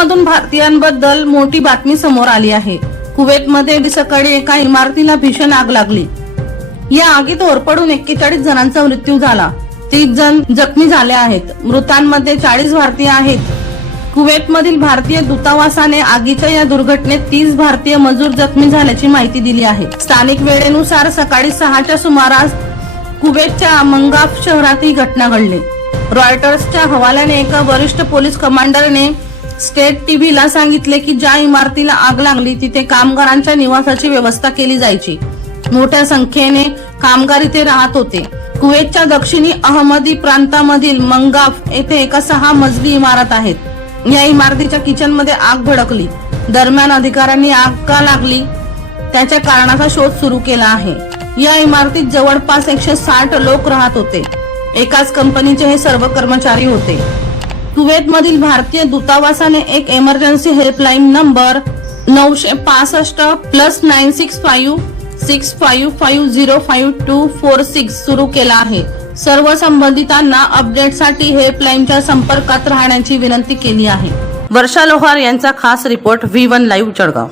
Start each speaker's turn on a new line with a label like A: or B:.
A: कुवेतमधून भारतीयांबद्दल मोठी बातमी समोर आली आहे. कुवेतमध्ये सकाळी एका इमारतीला भीषण आग लागली. या आगीत ओरपडून एक्केचाळीस जणांचा मृत्यू झाला. तीस जण जखमी झाले आहेत. मृतांमध्ये चाळीस भारतीय आहेत. कुवेतमधील भारतीय दूतावासाने आगीच्या या दुर्घटनेत तीस भारतीय मजूर जखमी झाल्याची माहिती दिली आहे. स्थानिक वेळेनुसार सकाळी सहाच्या सुमारास कुवेतच्या मंगाफ शहरात ही घटना घडली. रॉयटर्सच्या हवाल्याने एका वरिष्ठ पोलीस कमांडरने स्टेट टीव्हीला सांगितले की ज्या इमारतीला आग लागली तिथे कामगारांच्या निवासाची व्यवस्था केली जायची. मोठ्या संख्येने कामगार इथे राहत होते. कुवेतच्या दक्षिणी अहमदी प्रांतामधील मंगाफ येथे एका सहा मजली इमारत आहेत. या इमारतीच्या किचनमध्ये आग भडकली. दरम्यान अधिकाऱ्यांनी आग का लागली? त्याच्या कारणाचा शोध सुरू केला आहे. या इमारतीत जवळपास एकशे साठ लोक राहत होते. एकाच कंपनीचे हे सर्व कर्मचारी होते. कुवेत मधील भारतीय दूतावासाने एक इमर्जन्सी हेल्पलाईन नंबर नऊशे पासष्ट plus nine six five six five five zero five two four six सुरू केला आहे. सर्व संबंधितांना अपडेटसाठी हेल्पलाईनच्या संपर्कात राहण्याची विनंती केली आहे. वर्षा लोहार यांचा खास report V one live Jalgaon.